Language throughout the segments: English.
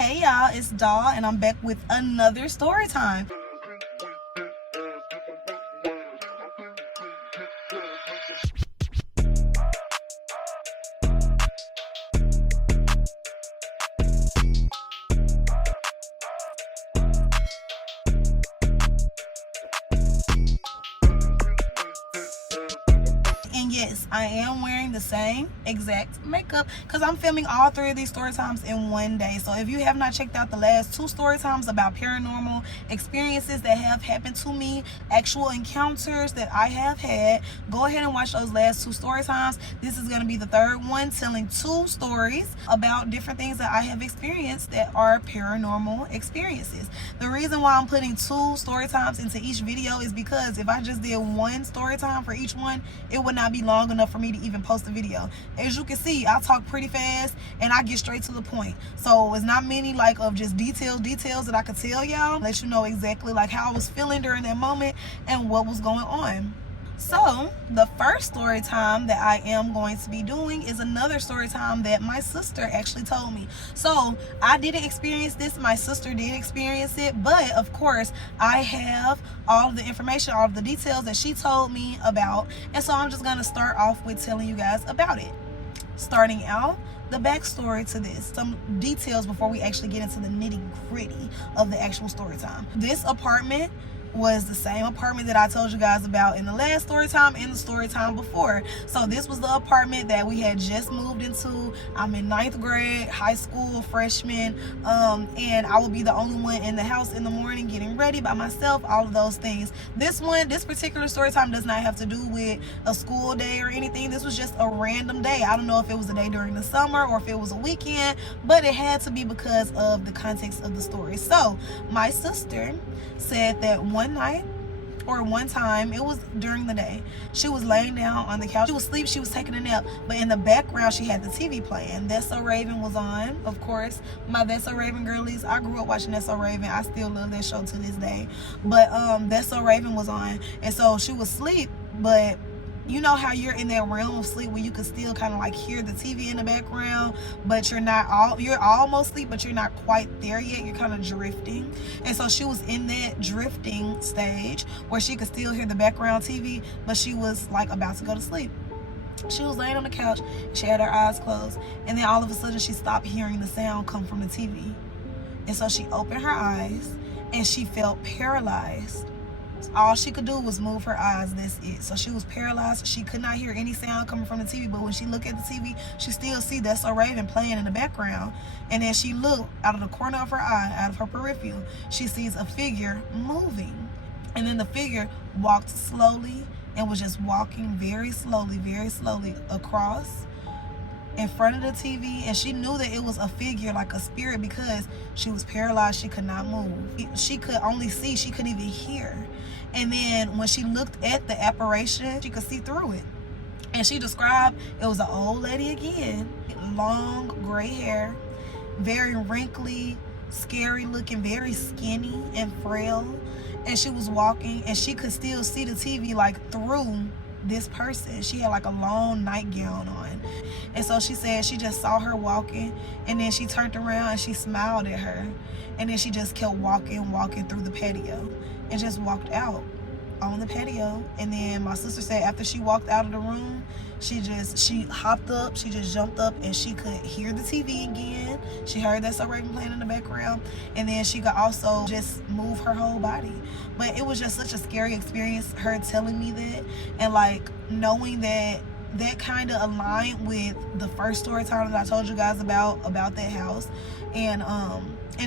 Hey y'all, it's Daw and I'm back with another story time. And yes, I am wearing the same exact makeup because I'm filming all three of these story times in one day. So if you have not checked out the last two story times about paranormal experiences that have happened to me, actual encounters that I have had, go ahead and watch those last two story times. This is going to be the third one, telling two stories about different things that I have experienced that are paranormal experiences. The reason why I'm putting two story times into each video is because if I just did one story time for each one, it would not be long enough for me to even post a video. As you can see, I talk pretty fast and I get straight to the point. So it's not many like of just details that I could tell y'all, let you know exactly like how I was feeling during that moment and what was going on. So the first story time that I am going to be doing is another story time that my sister actually told me. So I didn't experience this, my sister did experience it, but of course I have all of the information, all of the details that she told me about, and so I'm just going to start off with telling you guys about it. Starting out, the backstory to this, some details before we actually get into the nitty-gritty of the actual story time. This apartment was the same apartment that I told you guys about in the last story time and the story time before. So this was the apartment that we had just moved into. I'm in 9th grade, high school, freshman, and I would be the only one in the house in the morning getting ready by myself, all of those things. This particular story time does not have to do with a school day or anything. This was just a random day. I don't know if it was a day during the summer or if it was a weekend, but it had to be because of the context of the story. So my sister said that one time, it was during the day, she was laying down on the couch. She was asleep, she was taking a nap, but in the background she had the TV playing. That's So Raven was on, of course. My That's So Raven girlies, I grew up watching That's So Raven. I still love that show to this day. But That's So Raven was on, and so she was asleep, but you know how you're in that realm of sleep where you can still kind of like hear the TV in the background, but you're almost asleep, but you're not quite there yet. You're kind of drifting. And so she was in that drifting stage where she could still hear the background TV, but she was like about to go to sleep. She was laying on the couch, she had her eyes closed, and then all of a sudden she stopped hearing the sound come from the TV. And so she opened her eyes and she felt paralyzed. All she could do was move her eyes, that's it. So she was paralyzed. She could not hear any sound coming from the TV, but when she looked at the TV, she still see That's So Raven playing in the background. And then she looked out of the corner of her eye, out of her peripheral, she sees a figure moving. And then the figure walked slowly and was just walking very slowly across in front of the TV, and she knew that it was a figure, like a spirit, because she was paralyzed. She could not move. She could only see, she couldn't even hear. And then when she looked at the apparition, she could see through it. And she described it was an old lady again, long gray hair, very wrinkly, scary looking, very skinny and frail. And she was walking and she could still see the TV like through this person. She had like a long nightgown on. And so she said she just saw her walking, and then she turned around and she smiled at her, and then she just kept walking through the patio and just walked out on the patio. And then my sister said after she walked out of the room, she hopped up, she just jumped up, and she could hear the TV again. She heard That's So Raven playing in the background, and then she could also just move her whole body. But it was just such a scary experience, her telling me that, and like knowing that kind of aligned with the first story time that I told you guys about that house, and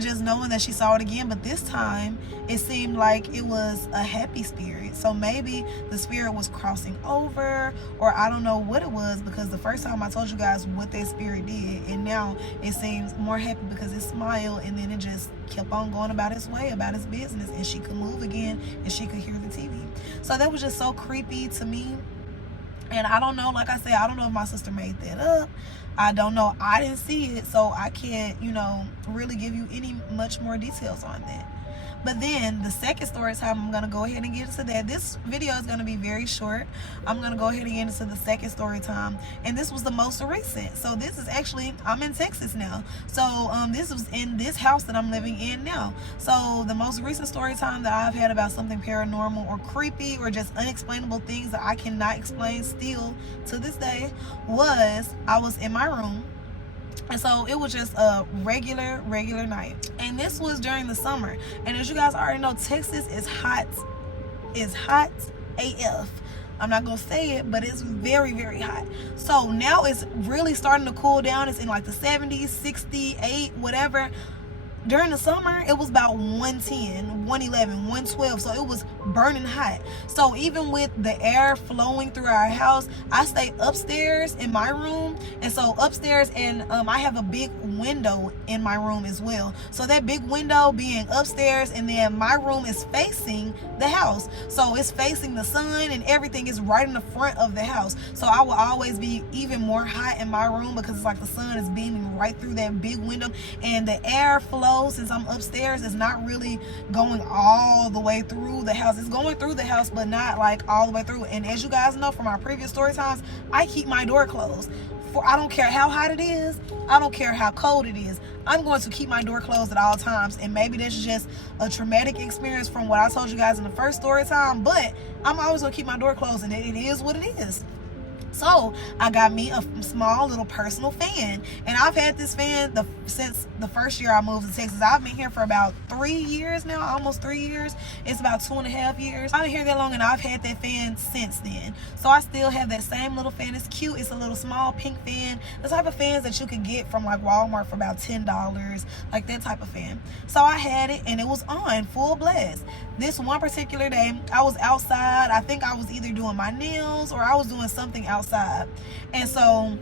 just knowing that she saw it again, but this time it seemed like it was a happy spirit. So maybe the spirit was crossing over, or I don't know what it was, because the first time I told you guys what that spirit did, and now it seems more happy because it smiled, and then it just kept on going about its way, about its business, and she could move again and she could hear the TV. So that was just so creepy to me. And I don't know, like I said, I don't know if my sister made that up. I don't know. I didn't see it, so I can't, really give you any much more details on that. But then the second story time, I'm going to go ahead and get into that. This video is going to be very short. I'm going to go ahead and get into the second story time. And this was the most recent. So this is actually, I'm in Texas now. So this was in this house that I'm living in now. So the most recent story time that I've had about something paranormal or creepy or just unexplainable things that I cannot explain still to this day was I was in my room. And so it was just a regular night. And this was during the summer. And as you guys already know, Texas is hot. It's hot AF. I'm not going to say it, but it's very, very hot. So now it's really starting to cool down. It's in like the 70s, 68, whatever. During the summer, it was about 110, 111, 112. So it was burning hot. So even with the air flowing through our house, I stay upstairs in my room. And so upstairs, and I have a big window in my room as well. So that big window being upstairs, and then my room is facing the house. So it's facing the sun, and everything is right in the front of the house. So I will always be even more hot in my room because it's like the sun is beaming right through that big window, and the air flow, since I'm upstairs, is not really going all the way through the house. It's going through the house, but not like all the way through. And as you guys know from our previous story times, I keep my door closed. For I don't care how hot it is, I don't care how cold it is, I'm going to keep my door closed at all times. And maybe this is just a traumatic experience from what I told you guys in the first story time, but I'm always going to keep my door closed, and it is what it is. So I got me a small little personal fan, and I've had this fan since the first year I moved to Texas. I've been here for about 3 years now, almost 3 years. It's about 2.5 years. I've been here that long, and I've had that fan since then. So I still have that same little fan. It's cute. It's a little small pink fan, the type of fans that you could get from like Walmart for about $10, like that type of fan. So I had it, and it was on full blast. This one particular day, I was outside. I think I was either doing my nails or I was doing something outside. And so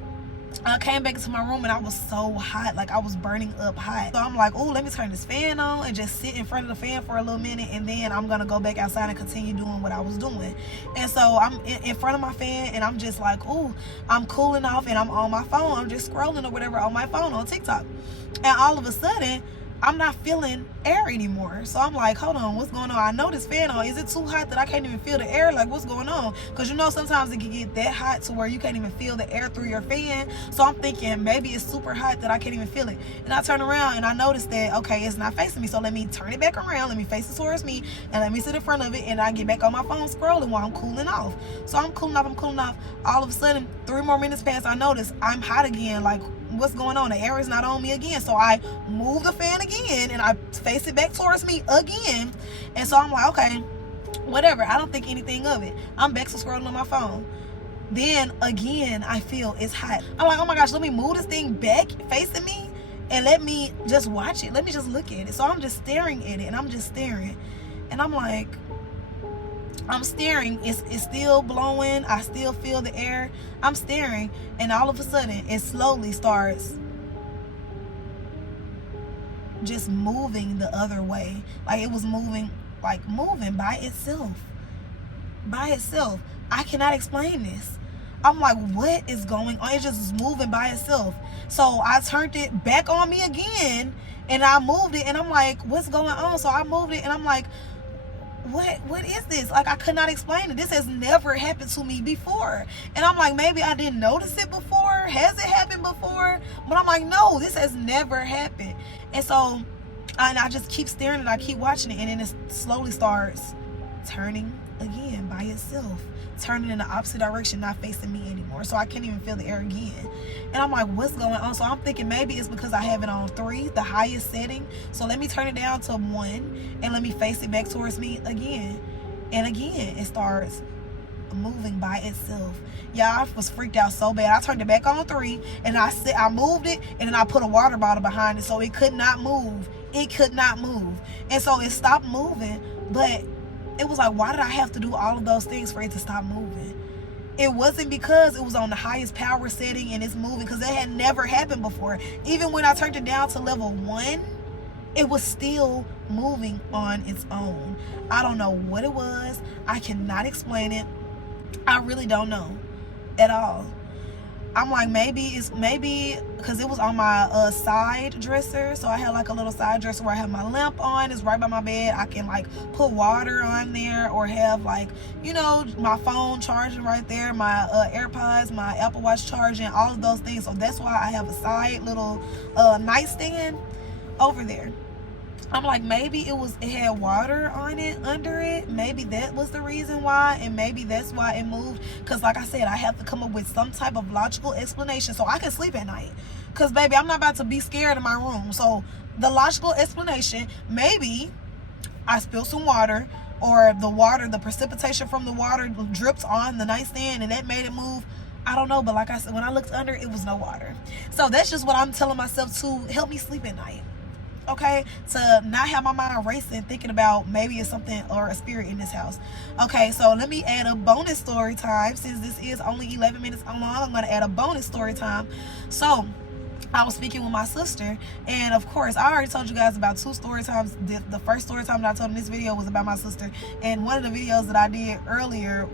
I came back into my room, and I was so hot, like I was burning up hot. So I'm like, oh, let me turn this fan on and just sit in front of the fan for a little minute, and then I'm gonna go back outside and continue doing what I was doing. And so I'm in front of my fan, and I'm just like, oh, I'm cooling off, and I'm on my phone. I'm just scrolling or whatever on my phone on TikTok. And all of a sudden, I'm not feeling air anymore. So I'm like, hold on, what's going on? I know this fan on. Is it too hot that I can't even feel the air? Like, what's going on? Because sometimes it can get that hot to where you can't even feel the air through your fan. So I'm thinking maybe it's super hot that I can't even feel it. And I turn around, and I notice that, okay, it's not facing me. So let me turn it back around. Let me face it towards me, and let me sit in front of it, and I get back on my phone scrolling while I'm cooling off. So I'm cooling off. All of a sudden, 3 more minutes pass. I notice I'm hot again. Like, what's going on? The air is not on me again. So I move the fan again, and I face it back towards me again. And so I'm like, okay, whatever. I don't think anything of it. I'm back to scrolling on my phone. Then again, I feel it's hot. I'm like, oh my gosh, let me move this thing back facing me, and let me just watch it. Let me just look at it. So I'm just staring at it, and I'm just staring. And I'm like, I'm staring. It's still blowing. I still feel the air. I'm staring, and all of a sudden, it slowly starts just moving the other way. Like it was moving by itself. I cannot explain this. I'm like, what is going on? It just is moving by itself. So I turned it back on me again, and I moved it, and I'm like, what's going on? So I moved it, and I'm like, what is this? Like, I could not explain it. This has never happened to me before. And I'm like, maybe I didn't notice it before. Has it happened before? But I'm like, no, this has never happened. And so I just keep staring, and I keep watching it, and then it slowly starts turning again by itself, turning in the opposite direction, not facing me anymore. So I can't even feel the air again. And I'm like, what's going on? So I'm thinking maybe it's because I have it on 3, the highest setting. So let me turn it down to 1, and let me face it back towards me again. And again, it starts moving by itself. Yeah, I was freaked out so bad. I turned it back on 3, and I moved it, and then I put a water bottle behind it so it could not move. And so it stopped moving, but it was like, why did I have to do all of those things for it to stop moving? It wasn't because it was on the highest power setting and it's moving, because that had never happened before. Even when I turned it down to level 1, it was still moving on its own. I don't know what it was. I cannot explain it. I really don't know at all. I'm like, maybe because it was on my side dresser. So I had like a little side dresser where I have my lamp on. It's right by my bed. I can like put water on there, or have like, you know, my phone charging right there, my AirPods, my Apple Watch charging, all of those things. So that's why I have a side little nightstand over there. I'm like, maybe it had water on it, under it. Maybe that was the reason why, and maybe that's why it moved. Because like I said, I have to come up with some type of logical explanation so I can sleep at night. Because baby, I'm not about to be scared in my room. So the logical explanation, maybe I spilled some water, or the precipitation from the water dripped on the nightstand and that made it move. I don't know, but like I said, when I looked under, it was no water. So that's just what I'm telling myself to help me sleep at night. Okay, to not have my mind racing thinking about maybe it's something or a spirit in this house. Okay, so let me add a bonus story time. Since this is only 11 minutes long, I'm going to add a bonus story time. So I was speaking with my sister, and of course I already told you guys about 2 story times. The first story time that I told in this video was about my sister, and one of the videos that I did earlier,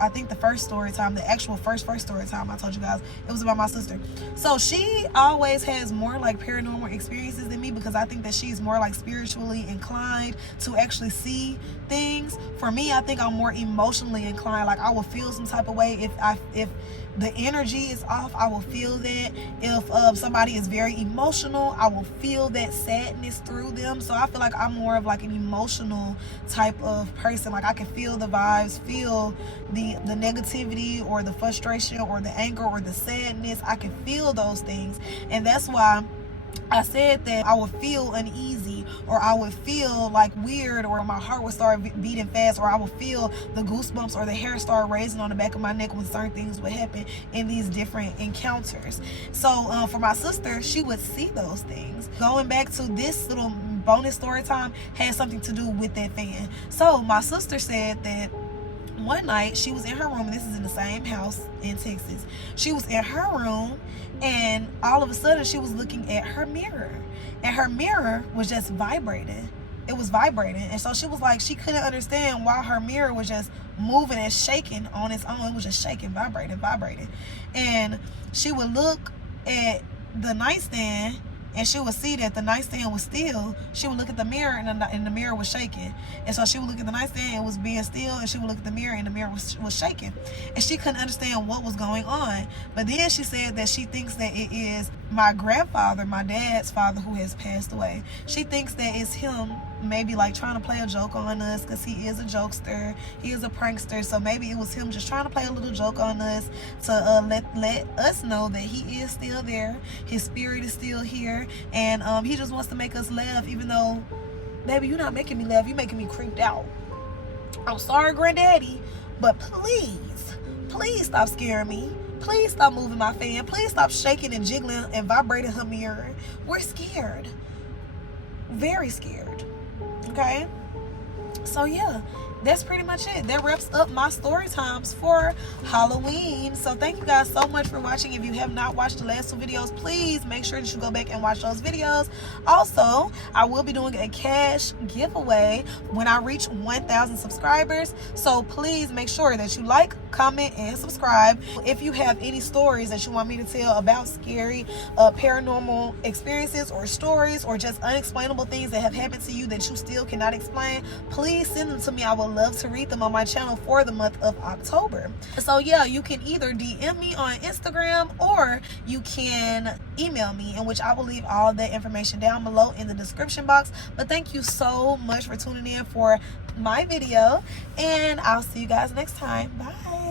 I think the first story time, the actual first story time I told you guys, it was about my sister. So she always has more like paranormal experiences than me, because I think that she's more like spiritually inclined to actually see things. For me, I think I'm more emotionally inclined. Like I will feel some type of way if the energy is off. I will feel that. If somebody is very emotional, I will feel that sadness through them. So I feel like I'm more of like an emotional type of person. Like I can feel the vibes, feel the negativity or the frustration or the anger or the sadness. I can feel those things, and that's why I said that I would feel uneasy, or I would feel like weird, or my heart would start beating fast, or I would feel the goosebumps or the hair start raising on the back of my neck when certain things would happen in these different encounters. So for my sister, she would see those things. Going back to this little bonus story time had something to do with that fan. So my sister said that one night she was in her room, and this is in the same house in Texas. She was in her room, and all of a sudden she was looking at her mirror, and her mirror was just vibrating. It was vibrating, and so she was like, she couldn't understand why her mirror was just moving and shaking on its own. It was just shaking, vibrating, and she would look at the nightstand, and she would see that the nightstand was still. She would look at the mirror, and the mirror was shaking. And so she would look at the nightstand, it was being still, and she would look at the mirror, and the mirror was shaking. And she couldn't understand what was going on. But then she said that she thinks that it is my grandfather, my dad's father, who has passed away. She thinks that it's him, maybe like trying to play a joke on us, because he is a jokester, he is a prankster. So maybe it was him just trying to play a little joke on us to let us know that he is still there, his spirit is still here, and he just wants to make us laugh, even though, baby, you're not making me laugh, you're making me creeped out. I'm sorry, granddaddy, but please stop scaring me. Please stop moving my fan. Please stop shaking and jiggling and vibrating her mirror. We're scared, very scared. Okay, so yeah, that's pretty much it. That wraps up my story times for Halloween. So thank you guys so much for watching. If you have not watched the last 2 videos, please make sure that you go back and watch those videos. Also, I will be doing a cash giveaway when I reach 1,000 subscribers. So please make sure that you like, comment, and subscribe. If you have any stories that you want me to tell about scary paranormal experiences or stories, or just unexplainable things that have happened to you that you still cannot explain, please send them to me. I would love to read them on my channel for the month of October. So yeah, you can either DM me on Instagram, or you can email me, in which I will leave all that information down below in the description box. But thank you so much for tuning in for my video, and I'll see you guys next time. Bye.